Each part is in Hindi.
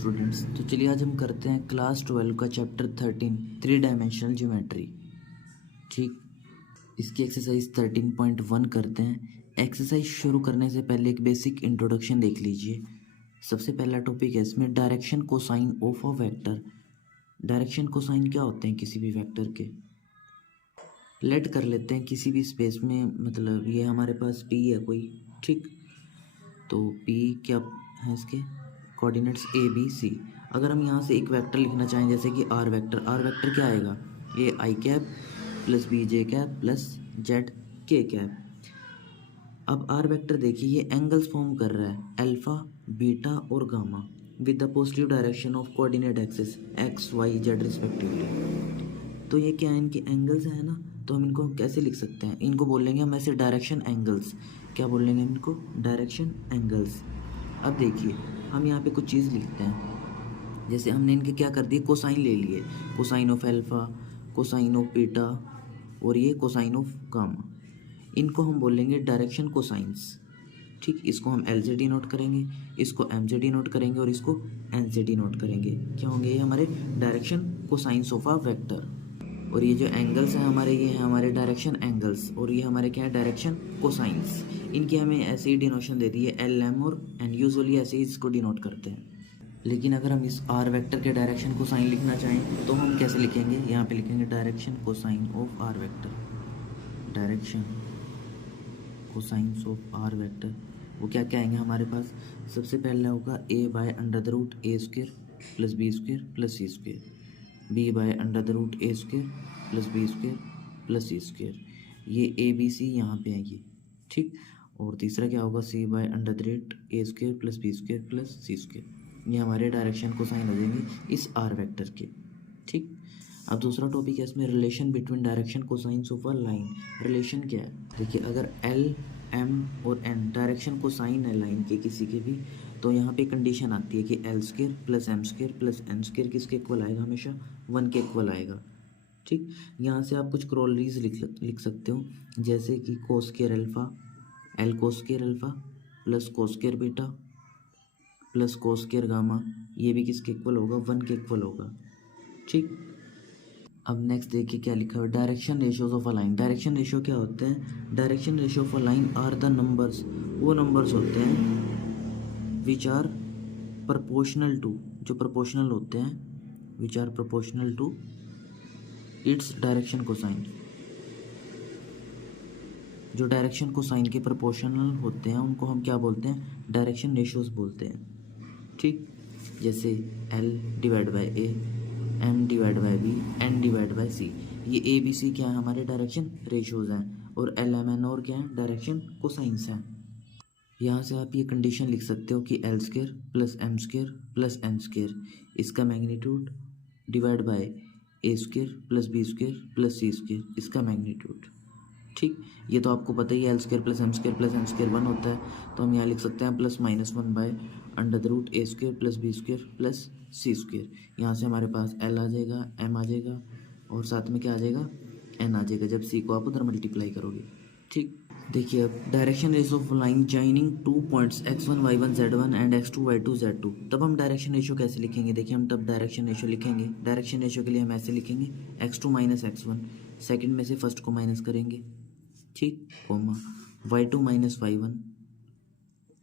स्टूडेंट्स, तो चलिए आज हम करते हैं क्लास 12 का चैप्टर 13 थ्री डायमेंशनल ज्योमेट्री। ठीक, इसकी एक्सरसाइज 13.1 करते हैं। एक्सरसाइज शुरू करने से पहले एक बेसिक इंट्रोडक्शन देख लीजिए। सबसे पहला टॉपिक है इसमें direction cosine of a vector. Direction cosine क्या होते हैं किसी भी वेक्टर के। लेट कर लेते हैं किसी भी स्पेस में, मतलब ये हमारे पास पी है कोई, ठीक, तो पी क्या है इसके कोऑर्डिनेट्स ए बी सी। अगर हम यहाँ से एक वेक्टर लिखना चाहें जैसे कि आर वेक्टर क्या आएगा, a i cap plus b j cap plus z k cap. अब आर वेक्टर देखिए ये एंगल्स फॉर्म कर रहा है, अल्फा बीटा और gamma with the positive direction of coordinate axis x y z respectively. तो ये क्या है, इनके एंगल्स है ना, तो हम इनको कैसे लिख सकते हैं, इनको बोलेंगे हम ऐसे डायरेक्शन एंगल्स। क्या बोलेंगे इनको, डायरेक्शन एंगल्स। अब देखिए हम यहाँ पे कुछ चीज़ लिखते हैं, जैसे हमने इनके क्या कर दिए, कोसाइन ले लिए, cosine of alpha, cosine of beta और ये कोसाइन ऑफ गामा। इनको हम बोलेंगे डायरेक्शन कोसाइंस। ठीक, इसको हम एल से डिनोट करेंगे, इसको एम से डिनोट करेंगे और इसको एन से डिनोट करेंगे। क्या होंगे, ये हमारे direction cosines of a vector. और ये जो एंगल्स हैं हमारे, ये हैं हमारे डायरेक्शन एंगल्स, और ये हमारे क्या है, डायरेक्शन कोसाइंस। इनकी हमें ऐसे ही डिनोशन दे दी है एल एम और एन, यूजुअली ऐसे ही इसको डिनोट करते हैं। लेकिन अगर हम इस आर वेक्टर के डायरेक्शन कोसाइन लिखना चाहें तो हम कैसे लिखेंगे, यहाँ पे लिखेंगे direction cosine of R vector. Direction cosines of R vector वो क्या क्या आएंगे हमारे पास, सबसे पहला होगा a by under the root a square plus b square plus c square, b by under the root a square plus b square plus c square. ये ए बी सी यहाँ पे है ये, ठीक। और तीसरा क्या होगा, c by under the root a square plus b square plus c square. ये हमारे डायरेक्शन कोसाइन हो जाएंगे इस आर वेक्टर के, ठीक। अब दूसरा टॉपिक है इसमें relation between direction cosines of a line. Relation क्या है, देखिए अगर एल एम और एन डायरेक्शन कोसाइन है लाइन के किसी के भी, तो यहाँ पे कंडीशन आती है कि L square plus M square plus N square किसके इक्वल आएगा, हमेशा 1 के इक्वल आएगा, ठीक। यहाँ से आप कुछ क्रोलरीज लिख सकते हो, जैसे कि cos square alpha, L cos square alpha plus cos square beta plus cos square gamma, ये भी किसके इक्वल होगा, 1 के इक्वल होगा, ठीक। अब नेक्स्ट देखिए क्या लिखा हुआ है, direction ratios of a line. Direction ratio क्या होते हैं, direction ratio of a line are the numbers, वो नंबर्स होते हैं विच आर प्रोपोर्शनल टू, जो प्रोपोर्शनल होते हैं, which are proportional to its direction cosine. जो डायरेक्शन कोसाइन के प्रोपोर्शनल होते हैं उनको हम क्या बोलते हैं, डायरेक्शन रेशियोज बोलते हैं, ठीक। जैसे l divide by a, m divide by b, n divide by c. ये ए बी सी क्या है, हमारे डायरेक्शन रेशियोज हैं, और एल एम एन और क्या है, डायरेक्शन कोसाइंस हैं। यहाँ से आप ये कंडीशन लिख सकते हो कि L square plus M square plus N square, इसका magnitude divide by a square plus b square plus c square, इसका मैग्नीट्यूड, ठीक। ये तो आपको पता ही है, l square plus M square plus N square 1 होता है, तो हम यहाँ लिख सकते हैं plus minus 1 by under the root a square plus b square plus c square. यहाँ से हमारे पास एल आ जाएगा, एम आ जाएगा और साथ में क्या आ जाएगा, एन आ जाएगा, जब सी को आप उधर मल्टीप्लाई करोगे, ठीक। देखिए अब direction ratio of line joining 2 points x1 y1 z1 and x2 y2 z2। तब हम डायरेक्शन रेशियो कैसे लिखेंगे, देखिए हम तब डायरेक्शन रेशियो लिखेंगे, डायरेक्शन रेशियो के लिए हम ऐसे लिखेंगे x2 माइनस x1, सेकेंड में से फर्स्ट को माइनस करेंगे, ठीक, comma y2 minus y1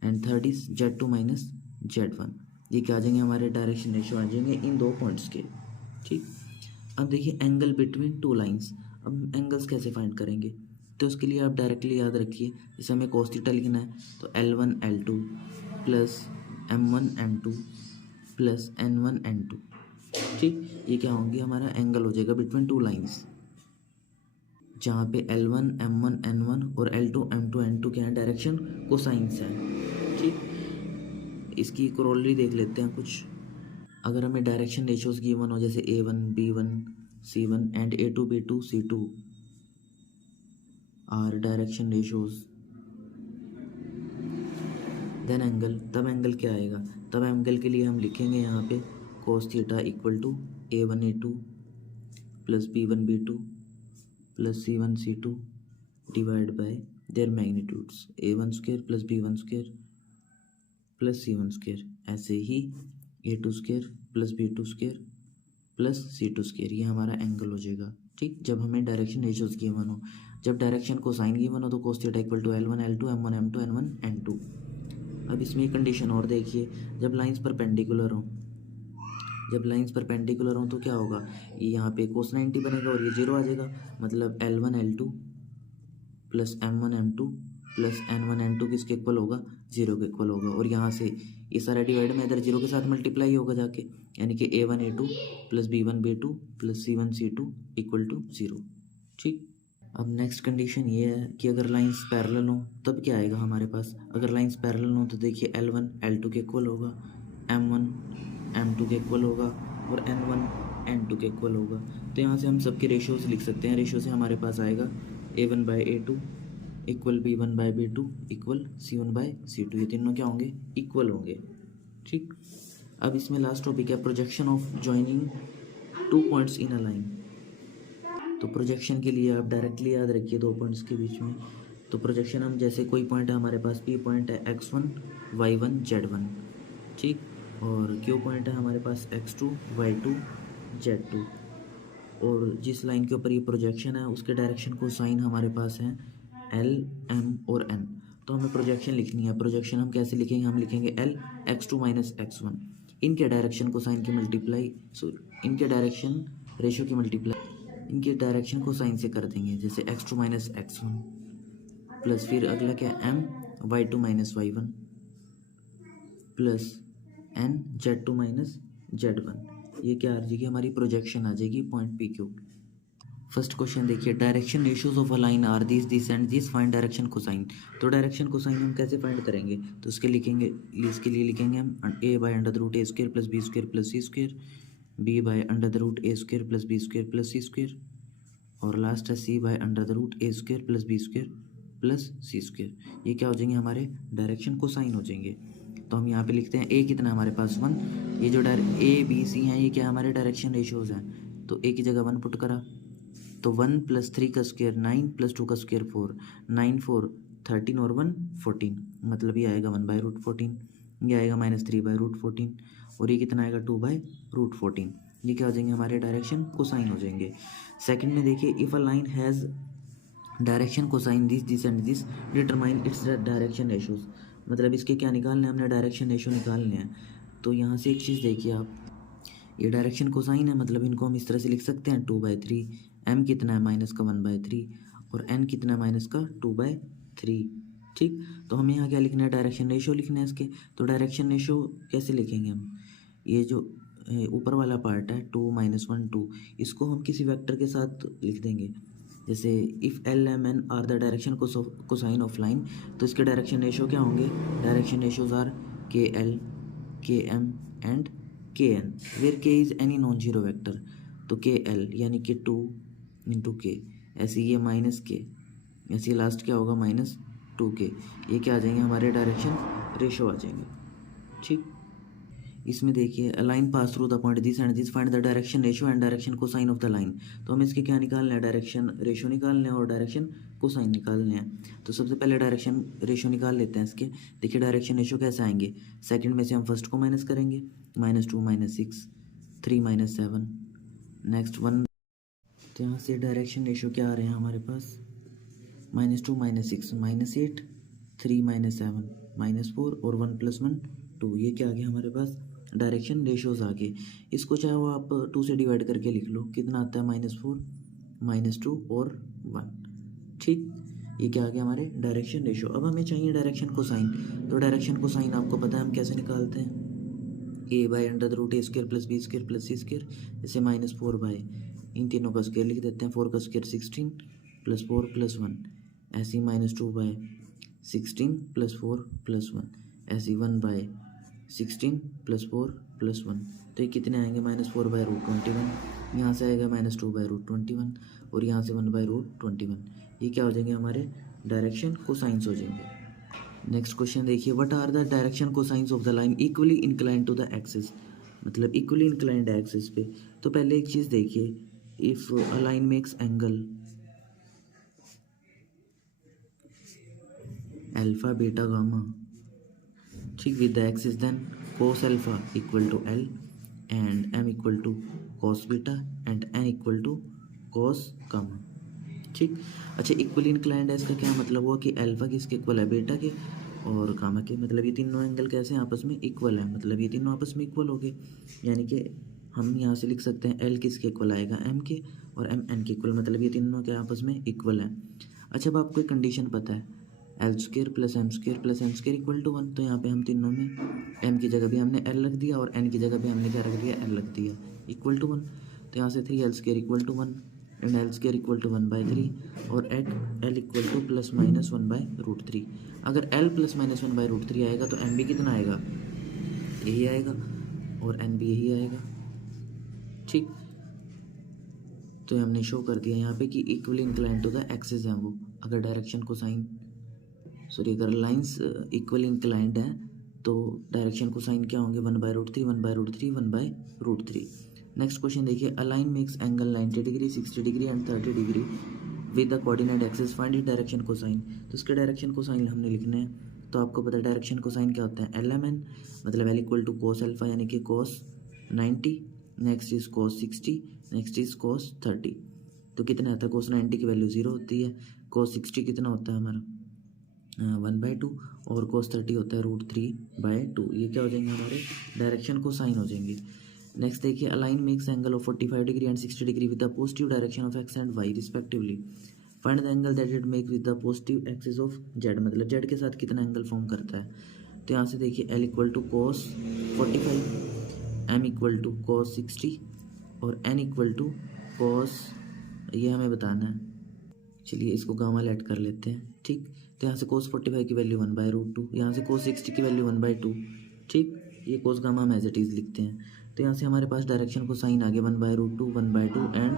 and third is z2 minus z1। ये क्या आ जाएंगे, हमारे डायरेक्शन रेशियो आ जाएंगे इन 2 पॉइंट्स के, ठीक। अब देखिए एंगल बिटवीन 2 लाइंस। अब एंगल्स कैसे फाइंड करेंगे, तो उसके लिए आप डायरेक्टली याद रखिए, जैसे हमें cos थीटा लिखना है तो L1 L2 plus M1 M2 plus N1 N2, ठीक। ये क्या होंगे, हमारा एंगल हो जाएगा बिटवीन 2 लाइंस, जहाँ पे L1 M1 N1 और L2 M2 N2 क्या है, डायरेक्शन कोसाइंस है, ठीक। इसकी क्रोलरी देख लेते हैं कुछ। अगर हमें डायरेक्शन रेशियोज गिवन हो, जैसे A1 B1 C1 and A2 B2 C2 are direction ratios, then angle, तब एंगल क्या आएगा, तब एंगल के लिए हम लिखेंगे यहाँ पे cos theta equal to A1 A2 plus B1 B2 plus C1 C2 divide by their magnitudes A1 square plus B1 square plus C1 square. ऐसे ही A2² plus B2² plus C2², ये हमारा एंगल हो जाएगा। ठीक, जब हमें डायरेक्शन रेशियोज गिवन हो, जब डायरेक्शन कोसाइन गिवन हो तो cos theta equal to L1 L2 M1 M2 N1 N2। अब इसमें एक कंडीशन और देखिए, जब लाइंस परपेंडिकुलर हों, जब लाइंस परपेंडिकुलर हों तो क्या होगा, ये यहाँ पे cos 90 बनेगा और ये 0 आ जाएगा, मतलब L1 L2 plus M1 M2 plus N1 N2 किसके इक्वल होगा, 0 के इक्वल होगा। और यहाँ से ये सारा डिवाइड में इधर 0 के साथ मल्टीप्लाई होगा जाके, यानी कि A1 A2 plus B1 B2 plus C1 C2 equal to 0। ठीक, अब नेक्स्ट कंडीशन ये है कि अगर लाइंस पैरेलल हों तब क्या आएगा हमारे पास। अगर लाइंस पैरेलल हों तो देखिए L1 L2 के इक्वल होगा, M1 M2 के इक्वल होगा और N1 N2 के इक्वल होगा। तो यहाँ से हम सबके रेशियोज लिख सकते हैं। रेशियो से हमारे पास आएगा A1/A2 equal B1/B2 equal C1/C2, ये तीनों क्या होंगे, इक्वल होंगे। ठीक, अब इसमें लास्ट टॉपिक है projection of joining 2 points in a line. तो प्रोजेक्शन के लिए आप डायरेक्टली याद रखिए 2 पॉइंट्स के बीच में। तो प्रोजेक्शन हम जैसे कोई पॉइंट है हमारे पास, P पॉइंट है x1 y1 z1, ठीक, और Q पॉइंट है हमारे पास x2 y2 z2, और जिस लाइन के ऊपर ये प्रोजेक्शन है उसके डायरेक्शन को साइन हमारे पास है L M और N। तो हमें प्रोजेक्शन लिखनी है। प्रोजेक्शन हम कैसे लिखेंगे, हम लिखेंगे L x2 माइनस x1, इनके डायरेक्शन को साइन की मल्टीप्लाई, सॉरी इनके डायरेक्शन रेशियो की मल्टीप्लाई इनके डायरेक्शन को साइन से कर देंगे, जैसे x2 माइनस x1 प्लस फिर अगला क्या M y2 minus y1 plus N z2 minus z1। ये क्या आ जाएगी, हमारी प्रोजेक्शन आ जाएगी point p q. First question देखिए, direction ratios of a line are this and this, find direction cosine. तो डायरेक्शन कोसाइन हम कैसे फाइंड करेंगे, तो इसके लिए लिखेंगे हम a/√a² plus b² plus c², b/√a² plus b² plus c², और लास्ट है c/√a² plus b² plus c²। ये क्या हो जाएंगे, हमारे डायरेक्शन कोसाइन हो जाएंगे। तो हम यहाँ पे लिखते हैं a कितना है हमारे पास 1, ये जो A B C हैं ये क्या हमारे डायरेक्शन रेशियोज हैं। तो a की जगह 1 पुट करा तो 1 प्लस 3 का स्क्वायर 9 प्लस 2 का स्क्वायर 4, 9 4 13 और 1 14, मतलब ये आएगा 1/√14, ये आएगा -3/√14, और ये कितना आएगा 2/√14। ये क्या हो जाएंगे, हमारे डायरेक्शन कोसाइन हो जाएंगे। सेकंड में देखिए, if a line has direction cosine this and this, determine its direction ratios. मतलब इसके क्या निकालने हैं, हमने डायरेक्शन रेशियो निकालने हैं। तो यहाँ से एक चीज़ देखिए आप, ये डायरेक्शन कोसाइन है, मतलब इनको हम इस तरह से लिख सकते हैं 2/3, m कितना है माइनस का 1/3 और n कितना है माइनस का 2/3। ठीक, तो हमें यहाँ क्या लिखना है, डायरेक्शन रेशियो लिखना है इसके। तो डायरेक्शन रेशियो कैसे लिखेंगे हम, ये जो ऊपर वाला पार्ट है 2 - 1 2, इसको हम किसी वेक्टर के साथ लिख देंगे, जैसे if L M N are the direction cosine of line, तो इसके डायरेक्शन रेशियो क्या होंगे, direction ratios are KL KM and KN, where K is any non zero vector. तो KL यानी कि 2 इंटू K, ऐसे ये -K, ऐसे लास्ट क्या होगा -2K। ये क्या आ जाएंगे, हमारे डायरेक्शन रेशियो आ जाएंगे। ठीक, इसमें देखिए, a line pass through the point this and this, find the direction ratio and direction cosine of the line. तो हमें इसके क्या निकालना है, डायरेक्शन रेशियो निकालना है और डायरेक्शन कोसाइन निकालने हैं। तो सबसे पहले डायरेक्शन रेशियो निकाल लेते हैं इसके। देखिए डायरेक्शन रेशियो कैसे आएंगे, सेकंड में से हम फर्स्ट को माइनस करेंगे, -2 - 6 3 - 7, नेक्स्ट 1। तो यहाँ से डायरेक्शन रेशियो क्या आ रहे हैं हमारे पास, -2 - 6 -8 3 - 7 -4 और 1 + 1 2। ये क्या आ गया हमारे पास, डायरेक्शन रेशियोज आ गए। इसको चाहे वो आप 2 से डिवाइड करके लिख लो, कितना आता है -4 -2 और 1। ठीक, ये क्या आ गया हमारे डायरेक्शन रेशियो। अब हमें चाहिए डायरेक्शन कोसाइन। तो डायरेक्शन कोसाइन आपको पता है हम कैसे निकालते हैं, a/√a² plus b² plus c², जैसे -4 इन तीनों का स्क्वायर लिख देते हैं, 4 का स्क्वायर 16 प्लस 4 प्लस 1, ऐसे -2/16 प्लस 4 प्लस 1, ऐसे 1/16 प्लस 4 प्लस 1। तो ये कितने आएंगे, -4/√21, यहाँ से आएगा -2/√21 और यहाँ से 1/√21। ये क्या हो जाएंगे, हमारे डायरेक्शन कोसाइंस हो जाएंगे। नेक्स्ट क्वेश्चन देखिए, what are the direction cosines of the line equally inclined to the axis, मतलब इक्वली इंक्लाइंड है एक्सिस पे। तो पहले एक चीज़ देखिए, if a line makes angle alpha beta gamma, ठीक, with the axis, then cos alpha equal to L and m equal to cos beta and n equal to cos gamma। ठीक। अच्छा, इक्वली इंक्लाइंड है इसका क्या मतलब हुआ कि अल्फा किसके इक्वल है, बेटा के और गामा के। मतलब ये तीनों एंगल कैसे हैं, आपस में इक्वल है, मतलब ये तीनों आपस में इक्वल हो गए। यानी कि हम यहाँ से लिख सकते हैं एल किसके इक्वल आएगा, एम के, और एम एन के इक्वल, मतलब ये तीनों के आपस में इक्वल है। अच्छा, अब आपको एक कंडीशन पता है, L square plus M square equal to 1। तो यहाँ पे हम तीनों में एम की जगह भी हमने एल रख दिया और एन की जगह भी हमने क्या रख दिया, एल रख दिया, इक्वल टू 1। तो यहाँ से 3l² equal to 1 and l² equal to 1/3 और at l equal to plus minus 1/√3। अगर l प्लस माइनस 1/√3 आएगा तो m भी कितना आएगा, यही आएगा, और n भी यही आएगा। ठीक, तो हमने शो कर दिया यहाँ पे कि equally inclined to the axis है वो। अगर डायरेक्शन को साइन अगर लाइंस इक्वली इंक्लाइंड है तो डायरेक्शन को साइन क्या होंगे, 1/√3 1/√3 1/√3। नेक्स्ट क्वेश्चन देखिए, अ line makes angle 90 degree 60 degree and 30 degree with the coordinate axis, find it direction cosine. तो इसके डायरेक्शन कोसाइन हमने लिखना है। तो आपको पता है डायरेक्शन कोसाइन क्या होता है, LMN, मतलब L equal to cos alpha यानी कि cos 90, next is cos 60, next is cos 30। तो कितना आता है, कोस 90 की वैल्यू 0 होती है, कोस 60 कितना होता है हमारा 1/2 और कोस 30 होता है √3/2। ये क्या हो जाएंगे, हमारे डायरेक्शन कोसाइन हो जाएंगे। नेक्स्ट देखिए, a line makes angle of 45 degree and 60 degree with the positive direction of X and Y respectively, find the angle that it make with the positive axis of Z, मतलब जेड के साथ कितना एंगल फॉर्म करता है। तो यहाँ से देखिए L equal to cos 45, M equal to cos 60 और N इक्वल टू कोस, ये हमें बताना है। चलिए इसको गामा लेट कर लेते हैं। ठीक, तो यहाँ से कोस 45 की वैल्यू 1/√2, यहाँ से कोस 60 की वैल्यू 1/2। ठीक, ये कोस गामा हम एज इट इज़ लिखते हैं। तो यहाँ से हमारे पास डायरेक्शन को साइन आ गया 1/√2 1/2 एंड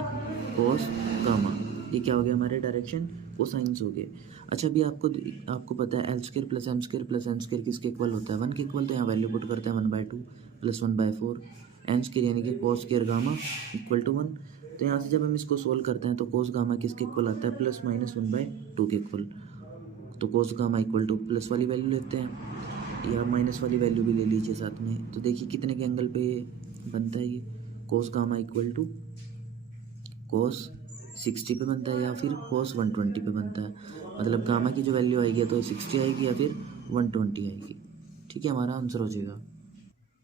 कोस गामा। ये क्या हो गया, हमारे डायरेक्शन को साइंस हो गए। अच्छा, अभी आपको पता है L² plus M² plus N² किसके इक्वल होता है, 1 के इक्वल। तो यहाँ वैल्यू पुट करते हैं 1/2 प्लस 1/4 N² यानी कि cos square gamma equal to 1। तो यहाँ से जब हम इसको सोल्व करते हैं तो कोस गामा किसके इक्वल आता है, प्लस माइनस 1/2 के इक्वल। तो cos gamma equal to plus वाली वैल्यू लेते हैं या माइनस वाली वैल्यू भी ले लीजिए साथ में। तो देखिए कितने के एंगल पे बनता है ये, cos gamma equal to cos 60 पे बनता है या फिर कोस 120 पे बनता है। मतलब गामा की जो वैल्यू आएगी तो 60 आएगी या फिर 120 आएगी। ठीक है, हमारा आंसर हो जाएगा।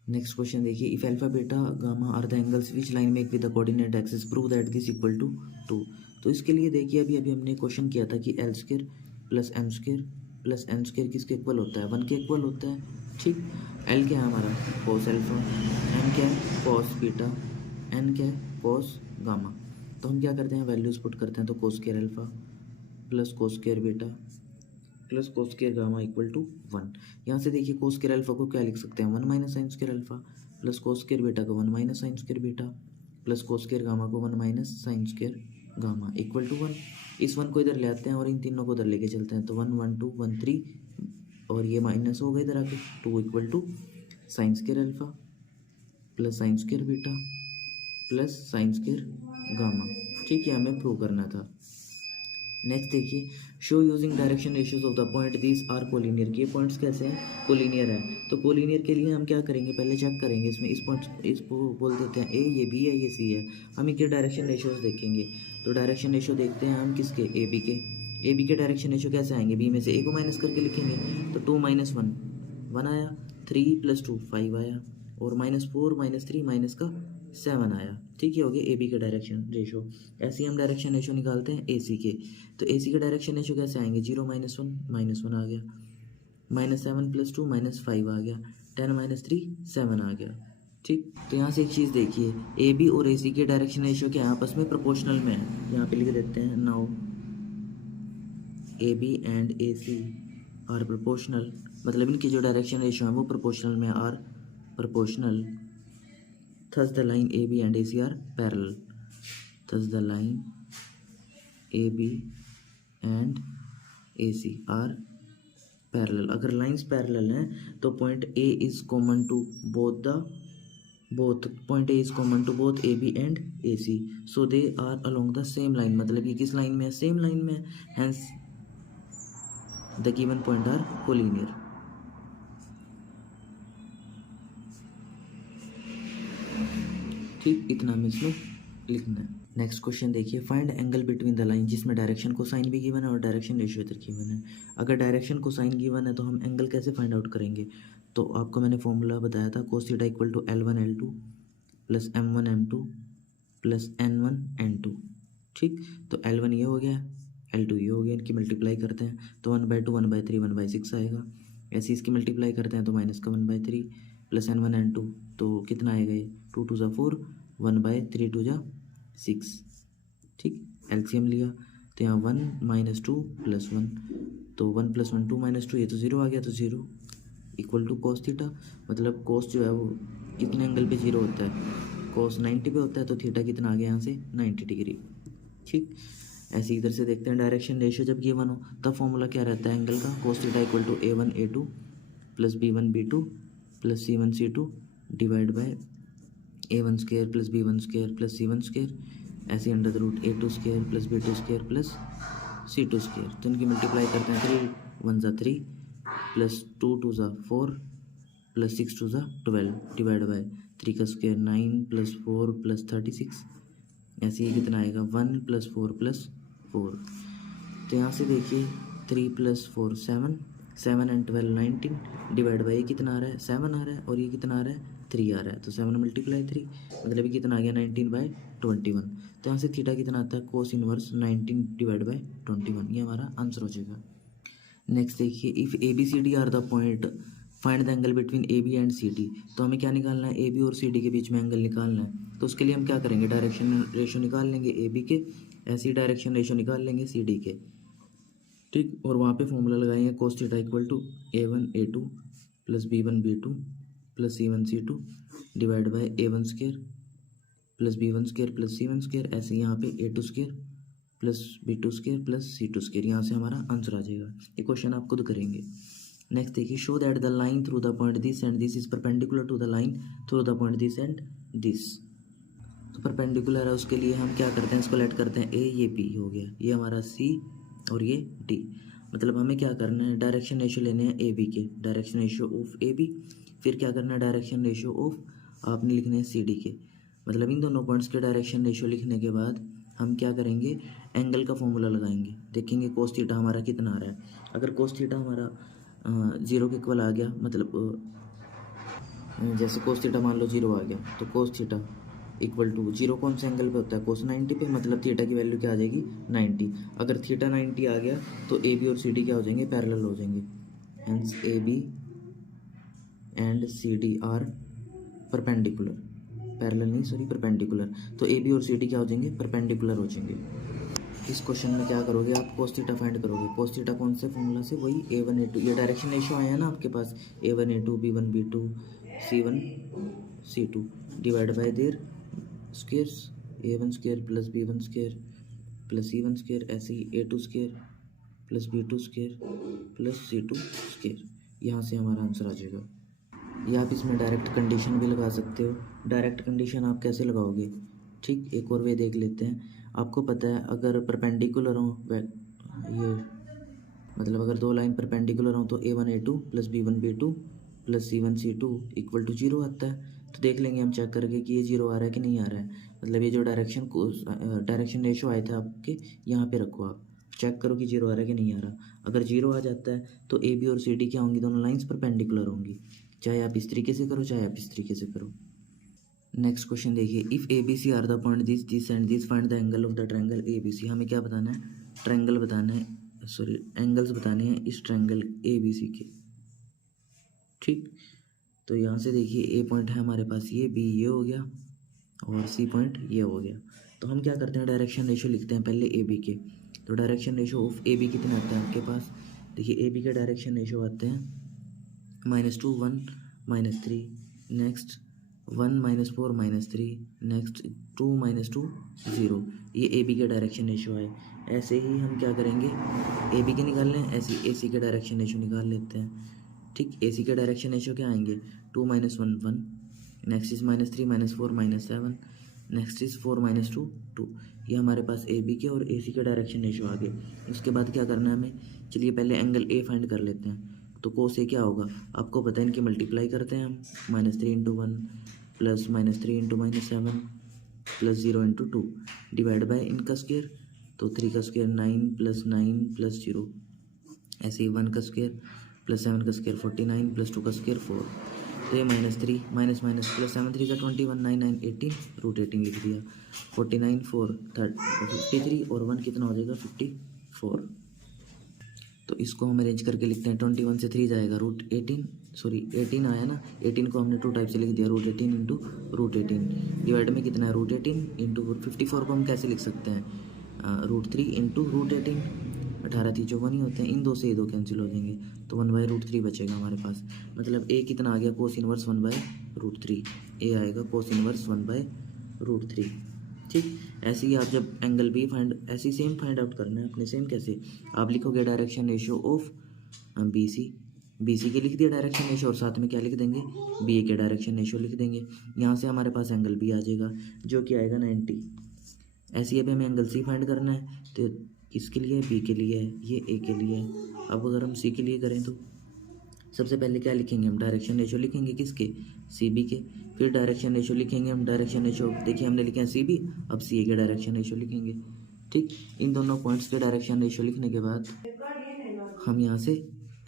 नेक्स्ट क्वेश्चन देखिए, if alpha beta gamma are the angles which line make with the coordinate axis prove that this equal to 2। तो इसके लिए देखिए अभी हमने क्वेश्चन किया था कि L² plus M² plus N² किसके इक्वल होता है, 1 के इक्वल होता है। ठीक, L क्या है हमारा, कोस अल्फा, M क्या है, कोस बीटा, N क्या है, कोस गामा। तो हम क्या करते हैं, वैल्यूज़ पुट करते हैं। तो cos square alpha plus cos square beta plus cos square gamma equal to 1। यहाँ से देखिए कोस स्क्वायर अल्फा को क्या लिख सकते हैं, 1 minus sine square alpha plus cos square beta को 1 minus sine square beta plus cos square gamma को 1 minus sine square gamma equal to 1। इस 1 को इधर ले आते हैं और इन तीनों को इधर लेके चलते हैं। तो 1 1 2 1 3 और ये माइनस हो गए इधर आके, 2 equal to sine square alpha plus sine square beta plus sine square gamma. ठीक है, हमें प्रूव करना था। नेक्स्ट देखिए, show using direction ratios of the point this are collinear. ये पॉइंट्स कैसे हैं, कोलिनियर है। तो कोलिनियर के लिए हम क्या करेंगे, पहले चेक करेंगे इसमें इस पॉइंट, इसको बोल देते हैं ए, ये बी है, ये सी है। हम इनके डायरेक्शन रेशियोज देखेंगे। तो डायरेक्शन रेशियो देखते हैं हम किसके, ए बी के। ए बी के डायरेक्शन रेशियो कैसे आएंगे, बी में से ए को माइनस करके लिखेंगे। तो 2 - 1 1 आया, 3 + 2 5 आया और -4 - 3 माइनस का 7 आया। ठीक है, हो गया ए बी के डायरेक्शन रेशो। ऐसे ही हम डायरेक्शन रेशो निकालते हैं ए सी के। तो ए सी के डायरेक्शन रेशो कैसे आएंगे, 0 - 1 -1 आ गया, -7 + 2 -5 आ गया, 10 - 3 7 आ गया। ठीक, तो यहाँ से एक चीज़ देखिए, ए बी और ए सी के डायरेक्शन रेशो के आपस में प्रोपोर्शनल में है। यहाँ पे लिख देते हैं, now A B and A C are proportional, मतलब इनकी जो डायरेक्शन रेशो है वो प्रोपोर्शनल में, are proportional. Thus the line AB and AC are parallel. Thus the line AB and AC are parallel. अगर lines parallel हैं तो point A is common to both point A is common to both AB and AC. So they are along the same line. मतलब ये किस लाइन में है, सेम लाइन में है. Hence the given point are collinear. ठीक, इतना हमें इसमें लिखना है। नेक्स्ट क्वेश्चन देखिए, find angle between the line, जिसमें डायरेक्शन कोसाइन भी गिवन है और डायरेक्शन रेशियो इधर गिवन है। अगर डायरेक्शन कोसाइन गिवन है तो हम एंगल कैसे फाइंड आउट करेंगे? तो आपको मैंने फॉर्मूला बताया था, cos theta equal to L1 L2 plus M1 M2 plus N1 N2। ठीक, तो L1 ये हो गया, L2 ये हो गया, इनकी मल्टीप्लाई करते हैं तो 1/2 1/3 1/6 आएगा। ऐसे इसकी मल्टीप्लाई करते हैं तो माइनस का 1/3 प्लस N1 N2, तो कितना आएगा ये 2 2 ज़ा 4 1/3 2 ज़ा 6। ठीक, एलसीएम लिया तो यहाँ 1 माइनस 2 प्लस 1, तो 1 प्लस 1 2 माइनस 2, ये तो 0 आ गया, तो 0 इक्वल टू cos थीटा। मतलब cos जो है वो कितने एंगल पे 0 होता है? cos 90 पे होता है, तो थीटा कितना आ गया यहाँ से 90 डिग्री। ठीक, ऐसे इधर से देखते हैं, डायरेक्शन रेशियो जब गिवन हो तब फॉर्मूला क्या रहता है एंगल का? cos theta equal to A1 A2 plus B1 B2 plus C1 C2 divide by A1 square plus B1 square plus C1 square, ऐसे under the root A2 square plus B2 square plus C2 square. तो इनकी मल्टीप्लाई करते हैं, 3 1 ज़ा 3 प्लस 2 2 ज़ा 4 प्लस 6 2 ज़ा 12 डिवाइड बाय 3 का स्क्वायर 9 प्लस 4 प्लस 36। ऐसे ही कितना आएगा 1 प्लस 4 प्लस 4। तो यहाँ से देखिए 3 प्लस 4 7, 7 एंड 12 19 डिवाइड बाई ये कितना आ रहा है 7 आ रहा है, और ये कितना आ रहा है 3 आ रहा है, तो 7 मल्टीप्लाई 3 मतलब ये कितना आ गया 19/21। तो यहाँ से थीटा कितना आता है कोस इनवर्स 19 डिवाइड बाई 21, ये हमारा आंसर हो जाएगा। नेक्स्ट देखिए, if A B C D are the point find the angle between A B and C D. तो हमें क्या निकालना है? ए बी और सी डी के बीच में एंगल निकालना है। तो उसके लिए हम क्या करेंगे? डायरेक्शन रेशो निकाल लेंगे ए बी के, ऐसी डायरेक्शन रेशो निकाल लेंगे सी डी के। ठीक, और वहाँ पे फॉर्मूला लगाएंगे cos theta equal to A1 A2 plus B1 B2 plus C1 C2 divide by A1 square plus B1 square plus C1 square, ऐसे यहाँ पे A2 square plus B2 square plus C2 square. यहाँ से हमारा आंसर आ जाएगा। ये क्वेश्चन आप खुद करेंगे। नेक्स्ट देखिए, show that the line through the point this and this is perpendicular to the line through the point this and this. तो परपेंडिकुलर है, उसके लिए हम क्या करते हैं? इसको लेट करते हैं, ए ये बी हो गया, ये हमारा सी और ये डी। मतलब हमें क्या करना है? डायरेक्शन रेशियो लेने हैं ए बी के, direction ratio of A B. फिर क्या करना है? डायरेक्शन रेशियो ऑफ आपने लिखने हैं सी डी के। मतलब इन दोनों पॉइंट्स के डायरेक्शन रेशियो लिखने के बाद हम क्या करेंगे? एंगल का फॉर्मूला लगाएंगे, देखेंगे cos थीटा हमारा कितना आ रहा है। अगर cos थीटा हमारा 0 के इक्वल आ गया, मतलब जैसे cos थीटा मान लो 0 आ गया, तो cos थीटा इक्वल टू 0 कौन से एंगल पे होता है? cos 90 पे, मतलब थीटा की वैल्यू क्या आ जाएगी 90। अगर थीटा 90 आ गया तो ए बी और सी डी क्या हो जाएंगे? पैरेलल हो जाएंगे। Hence A B and C D are perpendicular, parallel नहीं सॉरी परपेंडिकुलर। तो ए बी और सी डी क्या हो जाएंगे? परपेंडिकुलर हो जाएंगे। इस क्वेश्चन में क्या करोगे आप? cos थीटा फाइंड करोगे। cos थीटा कौन से फॉर्मूला से? वही A1 A2, ये डायरेक्शन रेशियो आया है ना आपके पास, A1 A2 B1 B2 C1 C2 divide by there squares, A1 square plus B1 square plus C1 square, ऐसे ही A2 square plus B2 square plus C2 square. यहाँ से हमारा आंसर आ जाएगा। या आप इसमें डायरेक्ट कंडीशन भी लगा सकते हो। डायरेक्ट कंडीशन आप कैसे लगाओगे? ठीक, एक और वे देख लेते हैं। आपको पता है अगर परपेंडिकुलर हो, ये मतलब अगर दो लाइन परपेंडिकुलर हो तो A1 A2 plus B1 B2 plus C1 C2 equal to 0 आता है। तो देख लेंगे हम चेक करके कि ये 0 आ रहा है कि नहीं आ रहा है। मतलब ये जो डायरेक्शन रेशो आए थे आपके, यहाँ पे रखो, आप चेक करो कि 0 आ रहा है कि नहीं आ रहा। अगर 0 आ जाता है तो ए बी और सी डी क्या होंगी? दोनों लाइन्स परपेंडिकुलर होंगी, चाहे आप इस तरीके से करो चाहे आप इस तरीके से करो। नेक्स्ट क्वेश्चन देखिए, if A B C are the point this this and this find the angle of the triangle A B C. हमें क्या बताना है? ट्रायंगल बताना है, सॉरी एंगल्स बताने हैं इस ट्रायंगल ए बी सी के। ठीक, तो यहाँ से देखिए ए पॉइंट है हमारे पास, ये बी ये हो गया और सी पॉइंट ये हो गया। तो हम क्या करते हैं? डायरेक्शन रेशियो लिखते हैं पहले ए बी के। तो direction ratio of A B कितने आते हैं आपके पास? देखिए ए बी के डायरेक्शन रेशियो आते हैं -2 1 -3, नेक्स्ट 1 -4 -3, नेक्स्ट 2 -2 0। ये ए बी के डायरेक्शन रेशियो है। ऐसे ही हम क्या करेंगे? ए बी के निकाल लें, ऐसे ए सी के डायरेक्शन रेशियो निकाल लेते हैं। ठीक, ए सी के डायरेक्शन रेशियो क्या आएंगे? 2 - 1 1, नेक्स्ट इज -3 -4 -7, नेक्स्ट इज 4 -2 2। ये हमारे पास ए बी के और ए सी के डायरेक्शन रेशियो आ गए। उसके बाद क्या करना है हमें? चलिए पहले एंगल ए फाइंड कर लेते हैं। तो cos ए क्या होगा? आपको पता है, इनकी मल्टीप्लाई करते हैं हम, -3 × 1 plus -3 × -7 plus 0 into 2 divide by इनका स्क्वायर, तो 3 का स्क्वायर 9 प्लस 0, ऐसे ही 1 का स्क्वायर प्लस 7 का स्क्वायर 49 प्लस 2 का स्क्वायर 4, तो ये -3 माइनस माइनस प्लस 7 3 का 21 9 9 18 रूट 18 लिख दिया, 49 4 53 और 1 कितना हो जाएगा 54। तो इसको हम अरेंज करके लिखते हैं, 21 से 3 जाएगा रूट 18, सॉरी 18 आया ना, 18 को हमने 2 टाइप से लिख दिया, रूट 18 इंटू रूट 18 डिवाइड में कितना है रूट 18 इंटू 54 को हम कैसे लिख सकते हैं रूट 3 इंटू रूट 18, 18 थी जो 1 ही होते हैं, इन दो से ये दो कैंसिल हो जाएंगे, तो 1/√3 बचेगा हमारे पास, मतलब ए कितना आ गया कोस इनवर्स 1/√3, ए आएगा कोस इनवर्स 1/√3। ठीक, ऐसे ही आप जब एंगल बी फाइंड, ऐसे ही सेम फाइंड आउट करना है अपने, सेम कैसे आप लिखोगे direction ratio of B C के लिख दिया डायरेक्शन रेशियो, और साथ में क्या लिख देंगे बी ए के डायरेक्शन रेशियो लिख देंगे, यहाँ से हमारे पास एंगल बी आ जाएगा जो कि आएगा 90। ऐसे ही अभी हमें एंगल सी फाइंड करना है, तो इसके लिए बी के लिए है, ये ए के लिए है। अब अगर हम सी के लिए करें तो सबसे पहले क्या लिखेंगे हम डायरेक्शन रेशियो लिखेंगे किसके सी बी के, फिर डायरेक्शन रेशियो लिखेंगे हम, डायरेक्शन रेशियो देखिए हमने लिखे हैं सी बी, अब सी ए के डायरेक्शन रेशियो लिखेंगे। ठीक, इन दोनों पॉइंट्स के डायरेक्शन रेशियो लिखने के बाद हम यहाँ से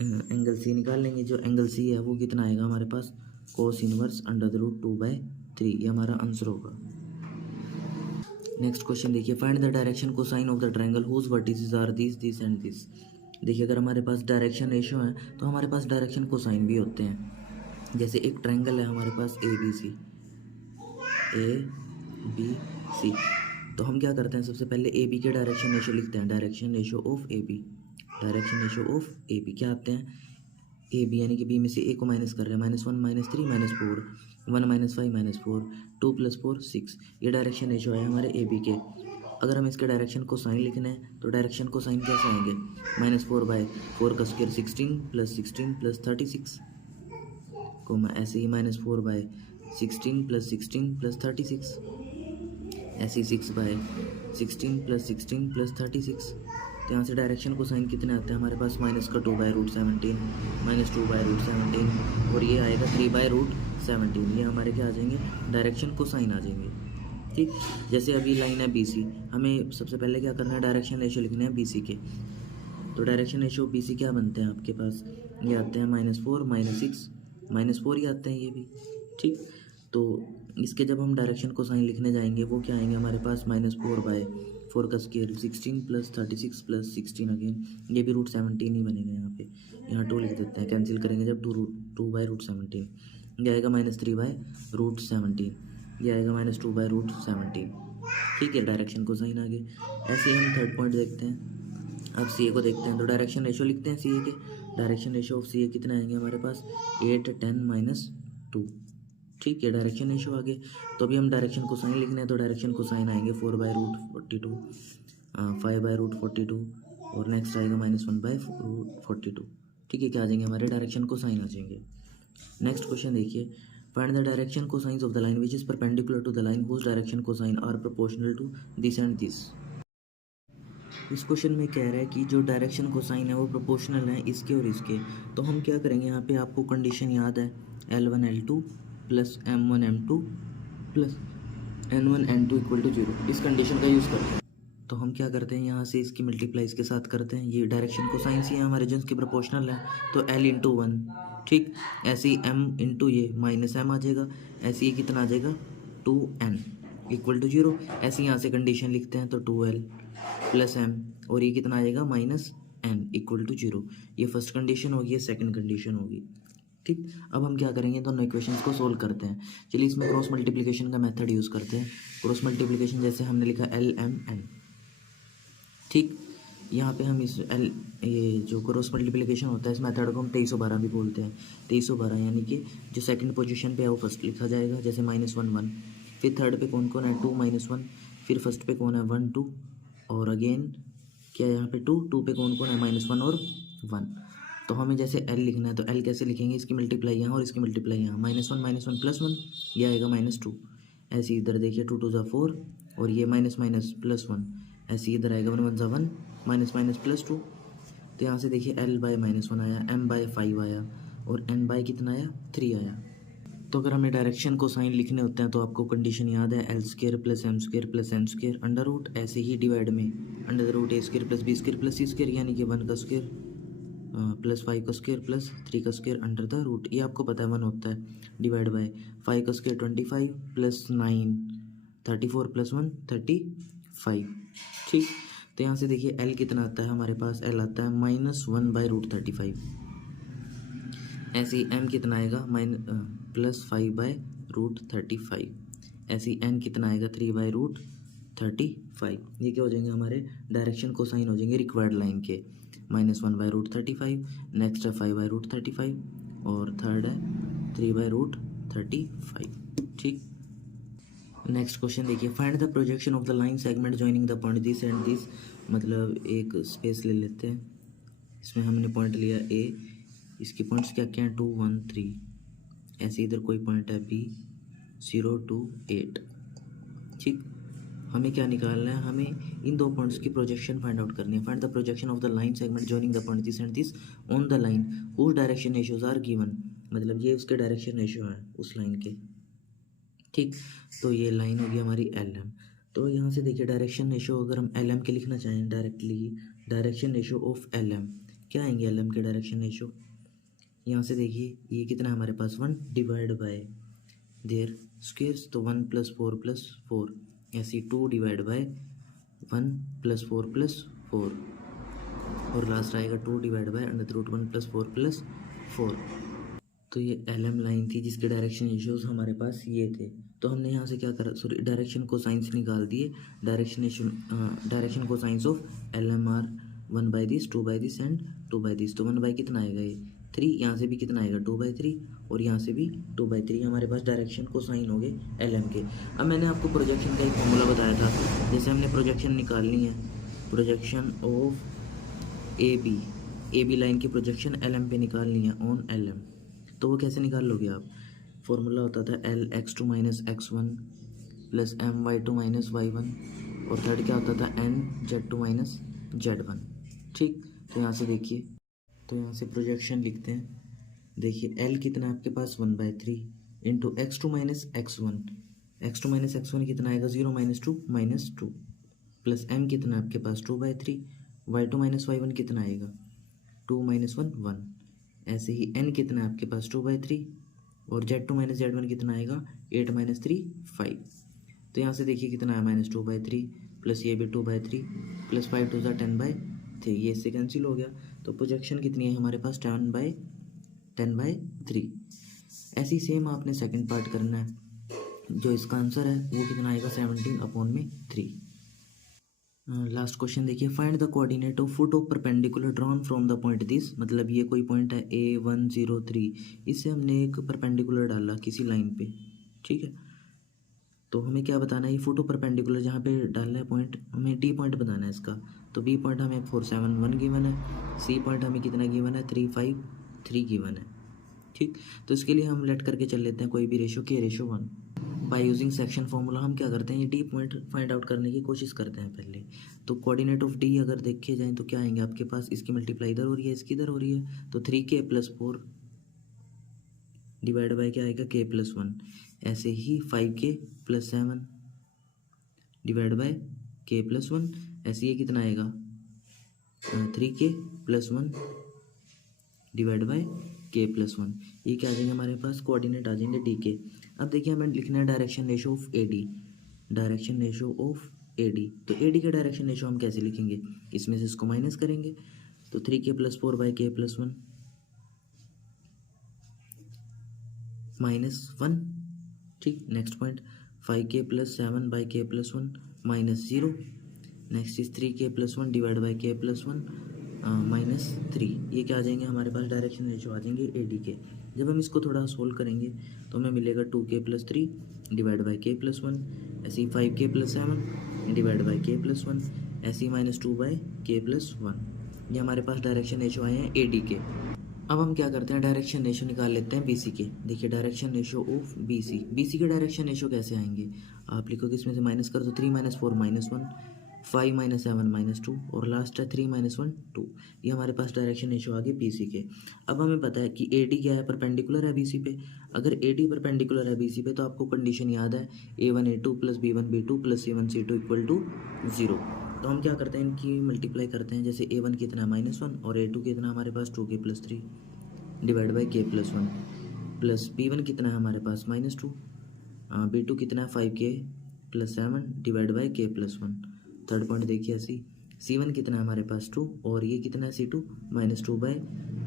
एंगल सी निकाल लेंगे, जो एंगल सी है वो कितना आएगा हमारे पास कोस इनवर्स √2/3, ये हमारा आंसर होगा। नेक्स्ट क्वेश्चन देखिए, find the direction cosine of the triangle whose vertices are this and this. देखिए अगर हमारे पास डायरेक्शन रेशियो है तो हमारे पास डायरेक्शन कोसाइन भी होते हैं, जैसे एक ट्रायंगल है हमारे पास ए बी सी, तो हम क्या करते हैं सबसे पहले ए बी के डायरेक्शन रेशियो लिखते हैं, direction ratio of A B, direction ratio of A B क्या आते हैं ए बी यानी कि बी में से ए को माइनस कर रहे हैं, -1 -3 -4 1 -5 -4 2 + 4 6, ये डायरेक्शन रेशियो है हमारे ए बी के। अगर हम इसके डायरेक्शन को साइन लिखना है तो डायरेक्शन को साइन कैसे आएंगे -4/4 का स्क्वायर 16 + 16 + 36, कोमा ऐसे ही -4/16 + 16 + 36, ऐसे ही 6/16 + 16 + 36। तो यहाँ से डायरेक्शन को साइन कितने आते हैं हमारे पास -2/√17 -2/√17 और ये आएगा 3/√17, ये हमारे क्या आ जाएंगे डायरेक्शन को साइन आ जाएंगे। ठीक, जैसे अभी लाइन है बी सी, हमें सबसे पहले क्या करना है डायरेक्शन रेशियो लिखने हैं बी सी के, तो डायरेक्शन रेशियो बी सी क्या बनते हैं आपके पास, ये आते हैं -4 -6 -4 ही आते हैं ये भी। ठीक, तो इसके जब हम डायरेक्शन को साइन लिखने जाएंगे वो क्या आएंगे हमारे पास -4/4 का स्क्वायर 16 + 36 + 16 अगेन, ये भी √17 ही बनेगा यहाँ पे, यहाँ 2 लिख देते हैं, कैंसिल करेंगे जब 2/√17, ये आएगा -3/√17, ये आएगा -2/√17। ठीक है, डायरेक्शन को साइन आगे। ऐसे ही हम थर्ड पॉइंट देखते हैं, अब सी ए को देखते हैं, तो डायरेक्शन रेशियो लिखते हैं सी ए के, डायरेक्शन रेशियो ऑफ सी ए कितना आएंगे हमारे पास 8 10 -2। ठीक है, डायरेक्शन रेशियो आगे, तो अभी हम डायरेक्शन को साइन लिखने हैं, तो डायरेक्शन को साइन आएंगे 4/√42 5/√42 और नेक्स्ट आएगा -1/√42। ठीक है, क्या आ जाएंगे हमारे डायरेक्शन को साइन आ जाएंगे। नेक्स्ट क्वेश्चन देखिए, find the direction cosines of the line which is perpendicular to the line whose direction cosine are proportional to this and this. इस क्वेश्चन में कह रहा है कि जो डायरेक्शन कोसाइन है वो प्रोपोर्शनल है इसके और इसके, तो हम क्या करेंगे यहाँ पे, आपको कंडीशन याद है L1 L2 + M1 M2 + N1 N2 = 0, इस कंडीशन का यूज़ करते हैं। तो हम क्या करते हैं यहाँ से इसकी मल्टीप्लाई इसके साथ करते हैं, ये डायरेक्शन कोसाइन ही है हमारे जो इसके प्रोपोर्शनल है, तो L × 1। ठीक, ऐसे ही M × ये -M आ जाएगा, ऐसे ही कितना आ जाएगा 2N = 0, ऐसे यहाँ से कंडीशन लिखते हैं तो 2L + M और ये कितना आ जाएगा -N = 0, ये फर्स्ट कंडीशन होगी, ये सेकंड कंडीशन होगी। ठीक, अब हम क्या करेंगे दोनों इक्वेशंस को सोल्व करते हैं। चलिए इसमें क्रॉस मल्टीप्लिकेशन का मेथड यूज़ करते हैं। क्रॉस मल्टीप्लिकेशन जैसे हमने लिखा LMN। ठीक, यहाँ पे हम इस ये जो क्रॉस मल्टीप्लिकेशन होता है इस मेथड को हम 2312 भी बोलते हैं। 2312 यानी कि जो सेकंड पोजीशन पे है वो फर्स्ट लिखा जाएगा, जैसे -1 1, फिर थर्ड पे कौन कौन है 2 -1, फिर फर्स्ट पे कौन है 1 2 और अगेन क्या है यहाँ पे 2 पे कौन कौन है -1 और 1। तो हमें जैसे L लिखना है तो L कैसे लिखेंगे, इसकी मल्टीप्लाई यहाँ और इसकी मल्टीप्लाई यहाँ, -1 + 1 ये आएगा -2, ऐसे इधर देखिए 2 2 4 और ये -+1, ऐसे इधर आएगा 1 1 1 -+2। तो यहाँ से देखिए L/-1 आया, M/5 आया और N/कितना आया 3 आया। तो अगर हमें डायरेक्शन को साइन लिखने होते हैं तो आपको कंडीशन याद है, L square plus M square plus n square under root, ऐसे ही डिवाइड में under root a square plus b square plus c square, यानी कि 1 का स्क्र प्लस 5 का स्क्र प्लस 3 का स्क्र अंडर द रूट, ये आपको पता है 1 होता है, डिवाइड बाय 5 का स्क्र 25 प्लस 9 34 प्लस 1 35। ठीक, तो यहाँ से देखिए एल कितना आता है हमारे पास, एल आता है -1/√35। ऐसे ही एम कितना आएगा +5/√35। ऐसे ही एन कितना आएगा 3/√35। ये क्या हो जाएंगे हमारे डायरेक्शन कोसाइन हो जाएंगे रिक्वायर्ड लाइन के, -1/√35, नेक्स्ट है 5/√35 और थर्ड है 3/√35। ठीक, नेक्स्ट क्वेश्चन देखिए, find the projection of the line segment joining the point this and this. मतलब एक स्पेस ले लेते हैं, इसमें हमने पॉइंट लिया ए, इसके पॉइंट्स क्या क्या हैं 2 1 3, ऐसे इधर कोई पॉइंट है बी 0 2 8। ठीक, हमें क्या निकालना है, हमें इन दो पॉइंट्स की प्रोजेक्शन फाइंड आउट करनी है। Find the projection of the line segment joining the point this and this on the line whose direction ratios are given. मतलब ये उसके डायरेक्शन रेशियो है उस लाइन के। ठीक, तो ये लाइन होगी हमारी एल एम। तो यहाँ से देखिए डायरेक्शन रेशियो अगर हम एल एम के लिखना चाहें directly, direction ratio of L M क्या आएंगे, एल एम के डायरेक्शन रेशियो यहाँ से देखिए ये कितना है हमारे पास 1 डिवाइड बाय देयर स्क्वेयर्स, तो 1 + 4 + 4, ऐसे 2 डिवाइड बाय 1 + 4 + 4 और लास्ट आएगा 2 डिवाइड बाय √1 + 4 + 4। तो ये एल एम लाइन थी जिसके डायरेक्शन रेशियोज हमारे पास ये थे। तो हमने यहाँ से क्या करा, सॉरी डायरेक्शन को साइंस निकाल दिए, direction cosines of L M are 1/this 2/this and 2/this। तो 1 बाई कितना आएगा ये 3, यहाँ से भी कितना आएगा 2/3 और यहाँ से भी 2/3। हमारे पास डायरेक्शन को साइन हो गए एल एम के। अब मैंने आपको प्रोजेक्शन का एक फॉर्मूला बताया था, जैसे हमने प्रोजेक्शन निकालनी है, projection of A B line की प्रोजेक्शन एल एम पे निकालनी है ऑन एल एम। तो वो कैसे निकाल लोगे आप, फॉर्मूला होता था Lx2 - x1 plus My2 - y1 और थर्ड क्या होता था Nz2 - z1। ठीक, तो यहाँ से देखिए, तो यहाँ से प्रोजेक्शन लिखते हैं। देखिए L कितना है आपके पास 1/3 into x2 - x1, x2 - x1 कितना आएगा 0 - 2 -2 प्लस M कितना है आपके पास 2/3, y2 - y1 कितना आएगा 2 - 1 1, ऐसे ही n कितना है आपके पास 2/3 और z2 - z1 कितना आएगा 8 - 3 5। तो यहाँ से देखिए कितना है -2/3 प्लस ये भी 2/3 प्लस 5 2 10/3, ये इससे कैंसिल हो गया। तो प्रोजेक्शन कितनी है हमारे पास 10/3। ऐसे ही सेम आपने सेकंड पार्ट करना है, जो इसका आंसर है वो कितना आएगा 17/3। लास्ट क्वेश्चन देखिए, find the coordinate of foot of perpendicular drawn from the point this. मतलब ये कोई पॉइंट है A103, इससे हमने एक परपेंडिकुलर डाला किसी लाइन पे। ठीक है, तो हमें क्या बताना है, ये फुट ऑफ परपेंडिकुलर जहाँ पे डालना है पॉइंट, हमें D पॉइंट बताना है इसका। तो B पॉइंट हमें 4 7 1 गिवन है, C पॉइंट हमें कितना गिवन है 3 5 3 गिवन है। ठीक, तो इसके लिए हम लेट करके चल लेते हैं कोई भी ratio K ratio 1। By using section formula हम क्या करते हैं, ये डी पॉइंट फाइंड आउट करने की कोशिश करते हैं पहले। तो कोऑर्डिनेट ऑफ डी अगर देखे जाएँ तो क्या आएंगे आपके पास, इसकी मल्टीप्लाई इधर हो रही है इसकी इधर हो रही है, तो 3k + 4 डिवाइड बाय क्या आएगा k + 1। ऐसे ही 5k + 7 डिवाइड बाय k + 1, ऐसे ये कितना आएगा 3k + 1 डिवाइड बाय k + 1। ये क्या आ जाएंगे हमारे पास, कोऑर्डिनेट आ जाएंगे डी के। अब देखिए हमें लिखना है direction ratio of A D, direction ratio of A D. तो ए डी का डायरेक्शन रेशो हम कैसे लिखेंगे, इसमें से इसको माइनस करेंगे, तो 3k + 4 बाय k + 1 -1। ठीक, next point 5k + 7 by k + 1 -0। Next is 3k + 1 divide by k + 1 -3। ये क्या आ जाएंगे हमारे पास, डायरेक्शन रेशो आ जाएंगे ए डी के। जब हम इसको थोड़ा सोल्व करेंगे तो हमें मिलेगा 2k + 3 डिवाइड बाय k + 1, ऐसे ही 5k + 7 डिवाइड बाय k + 1, ऐसे ही -2 बाय k + 1। ये हमारे पास डायरेक्शन रेशो आए हैं ए डी के। अब हम क्या करते हैं, डायरेक्शन रेशो निकाल लेते हैं BC के। देखिए डायरेक्शन रेशो ऑफ BC के डायरेक्शन रेशो कैसे आएंगे, आप लिखोगे इसमें से माइनस कर दो 3 - 4 -1, 5 माइनस 7 माइनस 2 और लास्ट है 3 माइनस 1 2। ये हमारे पास डायरेक्शन रेशो आ गई बी सी के। अब हमें पता है कि ए डी क्या है, परपेंडिकुलर है बी सी पे। अगर ए डी परपेंडिकुलर है बी सी पे तो आपको कंडीशन याद है A1 A2 plus B1 B2 plus C1 C2 equal to 0। तो हम क्या करते हैं, इनकी मल्टीप्लाई करते हैं। जैसे A1 कितना है -1 और A2 कितना हमारे पास 2k plus 3 divide by k plus 1 plus B1 कितना है हमारे पास -2, B2 कितना है 5k plus 7 divide by k plus 1। Third point देखिए ऐसी, C1 कितना है हमारे पास 2 और ये कितना है C2 -2 बाई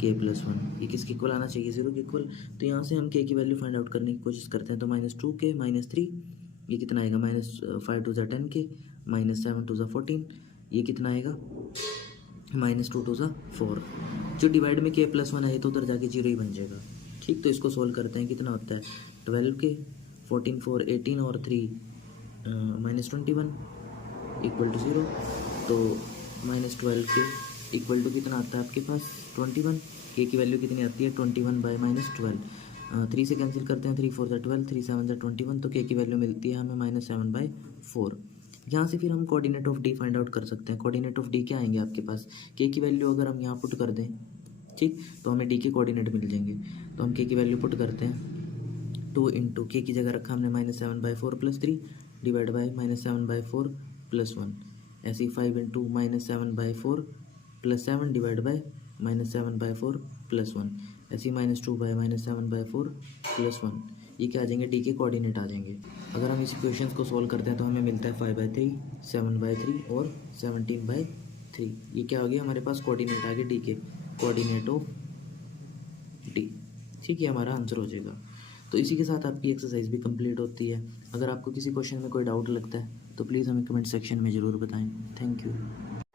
k प्लस 1। ये किसके इक्वल आना चाहिए, 0 के इक्वल। तो यहाँ से हम k की वैल्यू फाइंड आउट करने की कोशिश करते हैं। तो -2k -3 ये कितना आएगा, -5 टू ज़ा 10k -7 टू ज़ा 14, ये कितना आएगा -2 टू ज़ा 4। जो डिवाइड में k प्लस 1 है तो उधर जाके 0 ही बन जाएगा। ठीक, तो इसको सोल्व करते हैं। कितना होता है 12k 14 4 18 और 3 -21 इक्वल टू 0। तो -12k इक्वल टू कितना आता है आपके पास 21। k की वैल्यू कितनी आती है 21 बाई -12। 3 से कैंसिल करते हैं, 3 4 ज़ा 12 3 7 ज़ा 21। तो k की वैल्यू मिलती है हमें -7 बाई 4। यहाँ से फिर हम coordinate of D find out कर सकते हैं। कोऑर्डिनेट ऑफ डी क्या आएंगे आपके पास, k की वैल्यू अगर हम यहाँ पुट कर दें, ठीक, तो हमें डी के कोऑर्डिनेट मिल जाएंगे। तो हम k की वैल्यू पुट करते हैं। 2 इंटू k की जगह रखा हमने -7 by 4 plus 3 divide by -7 by 4 plus 1। ऐसे ही 5 into -7 by 4 plus 7 divide by -7 by 4 plus 1। ऐसे ही -2 बाई -7 बाई 4 प्लस 1। ये क्या आ जाएंगे, डी के कोऑर्डिनेट आ जाएंगे। अगर हम इस इक्वेशंस को सोल्व करते हैं तो हमें मिलता है 5/3 7/3 और 17/3। ये क्या हो गया हमारे पास, कोऑर्डिनेट आ गए डी के, कोऑर्डिनेट ऑफ डी। ठीक है, हमारा आंसर हो जाएगा। तो इसी के साथ आपकी एक्सरसाइज भी कंप्लीट होती है। अगर आपको किसी क्वेश्चन में कोई डाउट लगता है तो प्लीज़ हमें कमेंट सेक्शन में ज़रूर बताएं। Thank you.